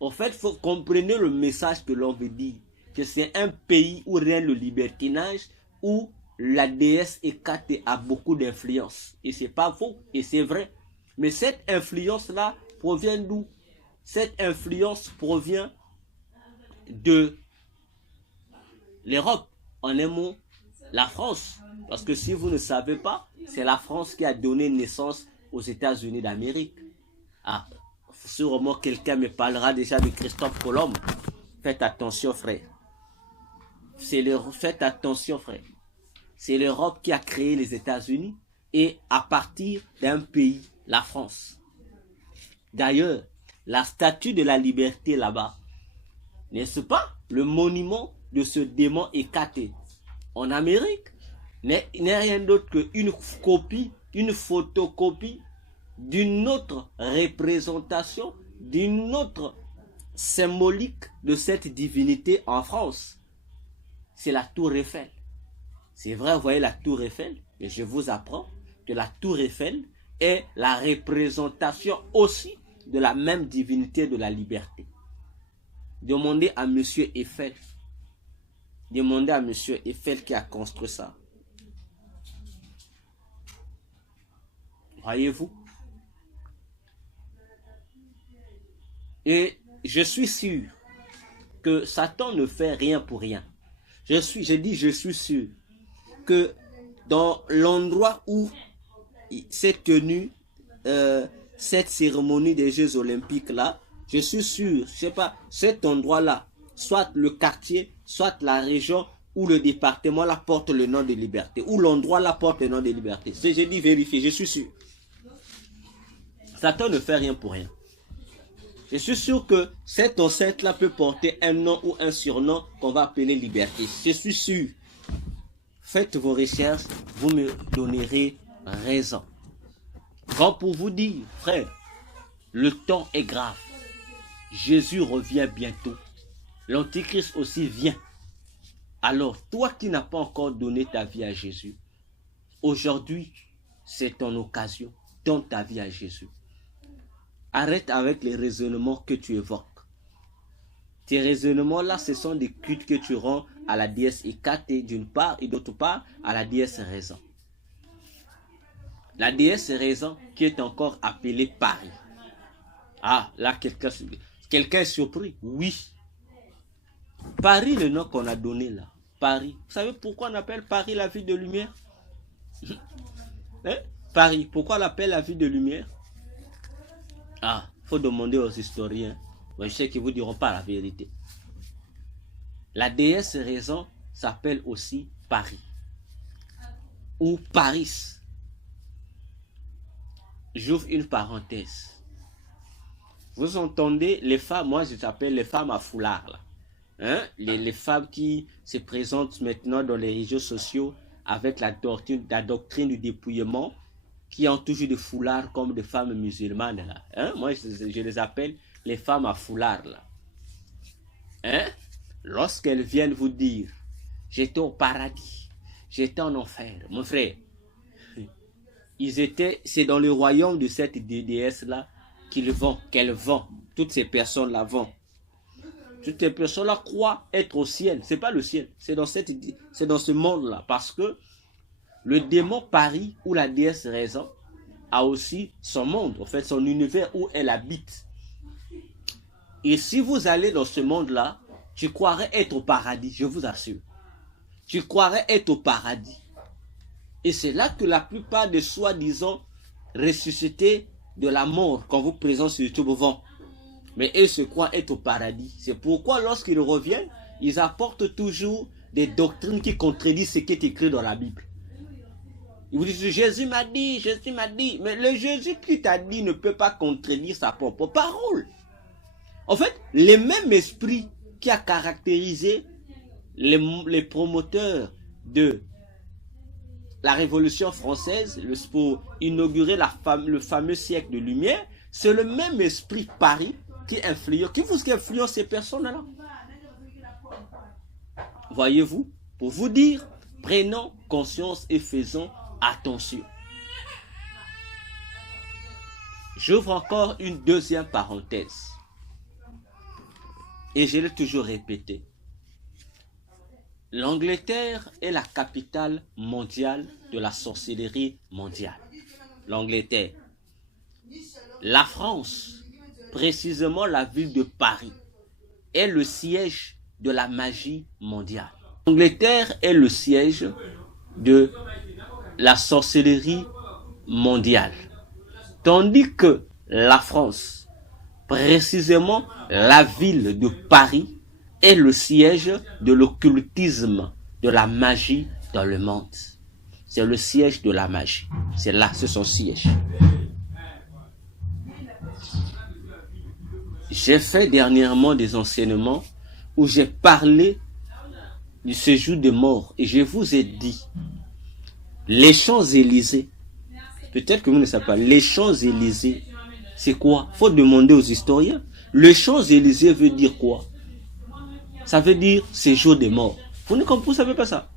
en fait, il faut comprendre le message que l'on veut dire. Que c'est un pays où règne le libertinage, où la déesse Hécate a beaucoup d'influence. Et c'est pas faux, et c'est vrai. Mais cette influence-là provient d'où? Cette influence provient de l'Europe. En un mot, la France. Parce que si vous ne savez pas, c'est la France qui a donné naissance aux États-Unis d'Amérique. Ah, sûrement quelqu'un me parlera déjà de Christophe Colomb. Faites attention, frère. Faites attention, frère. C'est l'Europe qui a créé les États-Unis et à partir d'un pays, la France. D'ailleurs, la statue de la liberté là-bas, n'est-ce pas? Le monument de ce démon Hécate en Amérique n'est rien d'autre qu'une copie, une photocopie d'une autre représentation, d'une autre symbolique de cette divinité en France. C'est la tour Eiffel. C'est vrai, vous voyez la tour Eiffel, mais je vous apprends que la tour Eiffel est la représentation aussi de la même divinité de la liberté. Demandez à monsieur Eiffel. Demandez à monsieur Eiffel qui a construit ça. Voyez-vous? Et je suis sûr que Satan ne fait rien pour rien. Je suis sûr que dans l'endroit où s'est tenue cette cérémonie des Jeux Olympiques là, Je suis sûr, je sais pas, cet endroit-là, soit le quartier, soit la région ou le département là porte le nom de liberté, ou l'endroit là porte le nom de liberté. C'est, j'ai dit vérifier, je suis sûr. Satan ne fait rien pour rien. Je suis sûr que cette enceinte-là peut porter un nom ou un surnom qu'on va appeler liberté. Je suis sûr. Faites vos recherches, vous me donnerez raison. Quand pour vous dire, frère, le temps est grave. Jésus revient bientôt. L'Antichrist aussi vient. Alors, toi qui n'as pas encore donné ta vie à Jésus, aujourd'hui, c'est ton occasion. Donne ta vie à Jésus. Arrête avec les raisonnements que tu évoques. Ces raisonnements-là, ce sont des cultes que tu rends à la déesse Hécate d'une part et d'autre part à la déesse Raison. La déesse Raison qui est encore appelée Paris. Ah, là, quelqu'un est surpris. Oui. Paris, le nom qu'on a donné là. Paris. Vous savez pourquoi on appelle Paris la ville de lumière? Paris, pourquoi on l'appelle la ville de lumière? Ah, il faut demander aux historiens. Mais je sais qu'ils ne vous diront pas la vérité. La déesse Raison s'appelle aussi Paris. Ou Paris. J'ouvre une parenthèse. Vous entendez les femmes, moi je t'appelle les femmes à foulard là. Hein? Les femmes qui se présentent maintenant dans les réseaux sociaux avec la doctrine du dépouillement, qui ont toujours des foulards comme des femmes musulmanes là. Hein? Moi je les appelle les femmes à foulard là. Hein? Lorsqu'elles viennent vous dire j'étais au paradis, j'étais en enfer, mon frère, c'est dans le royaume de cette déesse là qu'elles vont, toutes ces personnes là vont. Toutes ces personnes là croient être au ciel. C'est pas le ciel, c'est dans ce monde là, parce que le démon Paris ou la déesse Raison a aussi son monde, en fait son univers où elle habite. Et si vous allez dans ce monde là, tu croirais être au paradis, je vous assure. Tu croirais être au paradis. Et c'est là que la plupart des soi-disant ressuscités de la mort, quand vous présentez sur YouTube, vont. Mais ils se croient être au paradis. C'est pourquoi lorsqu'ils reviennent, ils apportent toujours des doctrines qui contredisent ce qui est écrit dans la Bible. Ils vous disent, Jésus m'a dit. Mais le Jésus qui t'a dit ne peut pas contredire sa propre parole. En fait, le même esprit qui a caractérisé les promoteurs de la Révolution française, pour inaugurer le fameux siècle de lumière, c'est le même esprit Paris qui influence ces personnes-là. Voyez-vous, pour vous dire, prenons conscience et faisons attention. J'ouvre encore une deuxième parenthèse. Et je l'ai toujours répété. L'Angleterre est la capitale mondiale de la sorcellerie mondiale. L'Angleterre. La France, précisément la ville de Paris, est le siège de la magie mondiale. L'Angleterre est le siège de la sorcellerie mondiale. Tandis que la France, précisément la ville de Paris, est le siège de l'occultisme, de la magie dans le monde. C'est le siège de la magie. C'est là, c'est son siège. J'ai fait dernièrement des enseignements où j'ai parlé du séjour des morts. Et je vous ai dit, les Champs-Élysées, peut-être que vous ne savez pas, les Champs-Élysées, c'est quoi? Il faut demander aux historiens. Les Champs-Élysées veut dire quoi? Ça veut dire séjour des morts. Vous ne savez pas ça?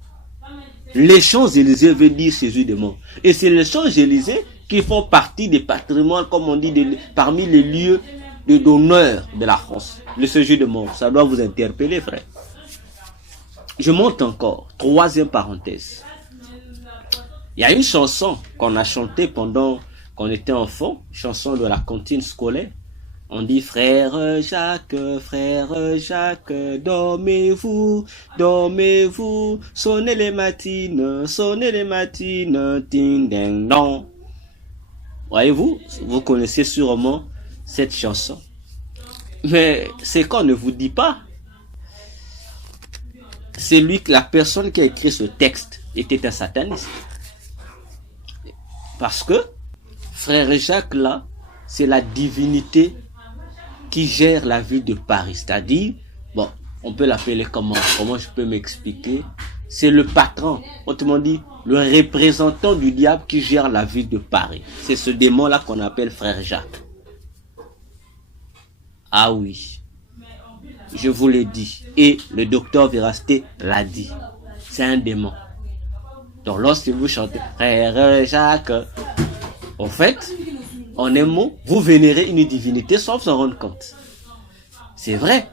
Les Champs-Élysées veut dire séjour des morts. Et c'est les Champs-Élysées qui font partie des patrimoines, comme on dit, parmi les lieux d'honneur de la France. Le séjour des morts. Ça doit vous interpeller, frère. Je monte encore. Troisième parenthèse. Il y a une chanson qu'on a chantée pendant qu'on était enfant. Chanson de la cantine scolaire. On dit frère Jacques, dormez-vous, sonnez les matines, ting ding dong. Voyez-vous, vous connaissez sûrement cette chanson. Mais c'est qu'on ne vous dit pas. La personne qui a écrit ce texte était un sataniste. Parce que frère Jacques là, c'est la divinité qui gère la ville de Paris. C'est-à-dire, bon, on peut l'appeler comment je peux m'expliquer? C'est le patron, autrement dit, le représentant du diable qui gère la ville de Paris. C'est ce démon-là qu'on appelle frère Jacques. Ah oui, je vous l'ai dit. Et le docteur Vérasté l'a dit. C'est un démon. Donc lorsque vous chantez frère Jacques, en fait, en un mot, vous vénérez une divinité sans vous en rendre compte. C'est vrai.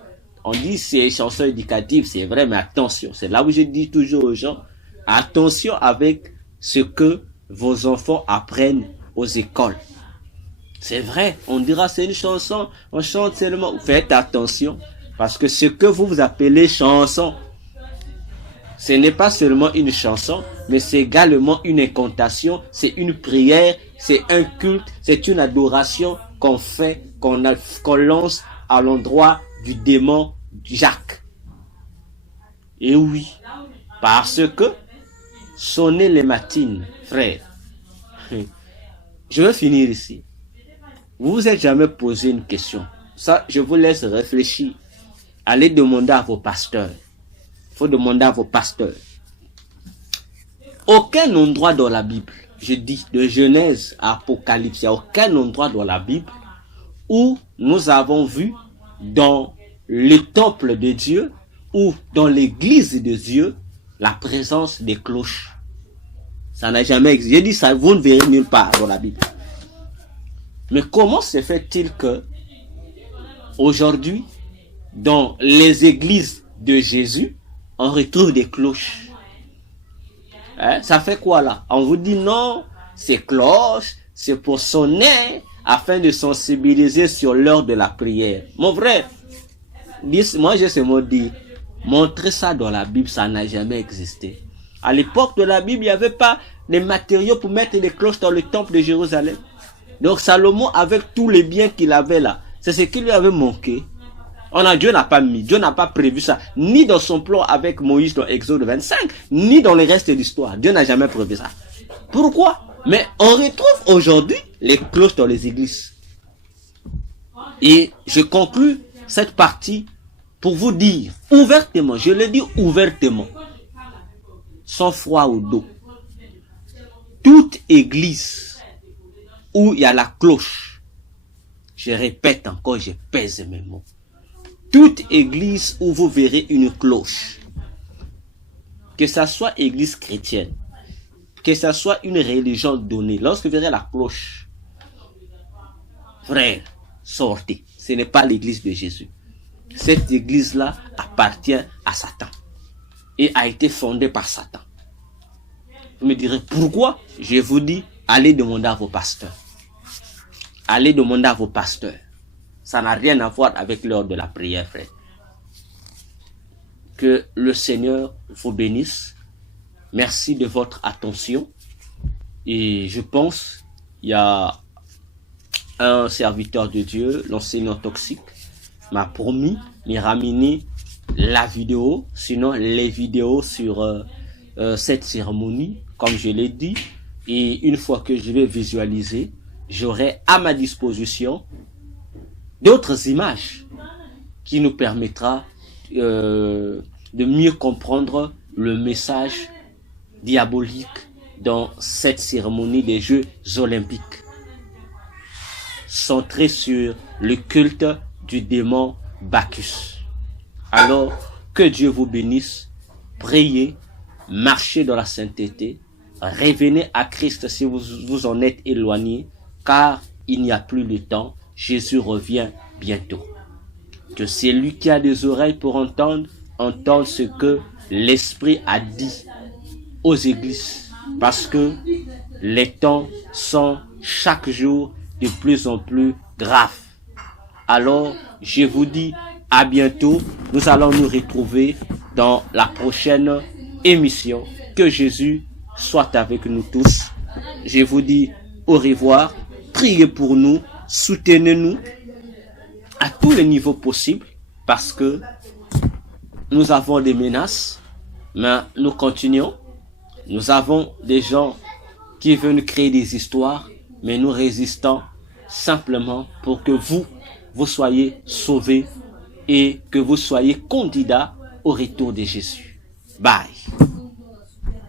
On dit c'est chansons éducatives, c'est vrai, mais attention. C'est là où je dis toujours aux gens, attention avec ce que vos enfants apprennent aux écoles. C'est vrai, on dira c'est une chanson, on chante seulement. Faites attention, parce que ce que vous appelez chanson, ce n'est pas seulement une chanson, mais c'est également une incantation, c'est une prière, c'est un culte, c'est une adoration qu'on fait, qu'on lance à l'endroit du démon Jacques. Et oui, parce que sonner les matines, frère. Je vais finir ici. Vous vous êtes jamais posé une question. Ça, je vous laisse réfléchir. Allez demander à vos pasteurs. Il faut demander à vos pasteurs. Aucun endroit dans la Bible, je dis de Genèse à Apocalypse, il n'y a aucun endroit dans la Bible où nous avons vu dans le temple de Dieu ou dans l'église de Dieu la présence des cloches. Ça n'a jamais existé. J'ai dit ça, vous ne verrez nulle part dans la Bible. Mais comment se fait-il que aujourd'hui, dans les églises de Jésus, on retrouve des cloches? Ça fait quoi là? On vous dit non, ces cloches, c'est pour sonner afin de sensibiliser sur l'heure de la prière. Mon frère, moi j'ai ce mot dit, montrer ça dans la Bible, ça n'a jamais existé. À l'époque de la Bible, il n'y avait pas les matériaux pour mettre des cloches dans le temple de Jérusalem. Donc Salomon, avec tous les biens qu'il avait là, c'est ce qui lui avait manqué. Dieu n'a pas mis, Dieu n'a pas prévu ça, ni dans son plan avec Moïse dans Exode 25, ni dans le reste de l'histoire. Dieu n'a jamais prévu ça. Pourquoi? Mais on retrouve aujourd'hui les cloches dans les églises. Et je conclus cette partie pour vous dire ouvertement, je le dis ouvertement, sans froid ou d'eau, toute église où il y a la cloche, je répète encore, je pèse mes mots, toute église où vous verrez une cloche, que ça soit église chrétienne, que ça soit une religion donnée, lorsque vous verrez la cloche, frère, sortez. Ce n'est pas l'église de Jésus. Cette église-là appartient à Satan et a été fondée par Satan. Vous me direz pourquoi? Je vous dis, allez demander à vos pasteurs. Allez demander à vos pasteurs. Ça n'a rien à voir avec l'heure de la prière, frère. Que le Seigneur vous bénisse. Merci de votre attention. Et je pense, il y a un serviteur de Dieu, l'enseignant toxique, m'a promis de ramener la vidéo, sinon les vidéos sur cette cérémonie, comme je l'ai dit. Et une fois que je vais visualiser, j'aurai à ma disposition d'autres images qui nous permettra de mieux comprendre le message diabolique dans cette cérémonie des Jeux olympiques, centré sur le culte du démon Bacchus. Alors, que Dieu vous bénisse, priez, marchez dans la sainteté, revenez à Christ si vous en êtes éloigné, car il n'y a plus de temps, Jésus revient bientôt. Que celui qui a des oreilles pour entendre, entende ce que l'Esprit a dit aux églises, parce que les temps sont chaque jour de plus en plus graves. Alors, je vous dis à bientôt. Nous allons nous retrouver dans la prochaine émission. Que Jésus soit avec nous tous. Je vous dis au revoir. Priez pour nous. Soutenez-nous. à tous les niveaux possibles, parce que nous avons des menaces, mais nous continuons. Nous avons des gens qui veulent créer des histoires, mais nous résistons simplement pour que vous soyez sauvés et que vous soyez candidats au retour de Jésus. Bye.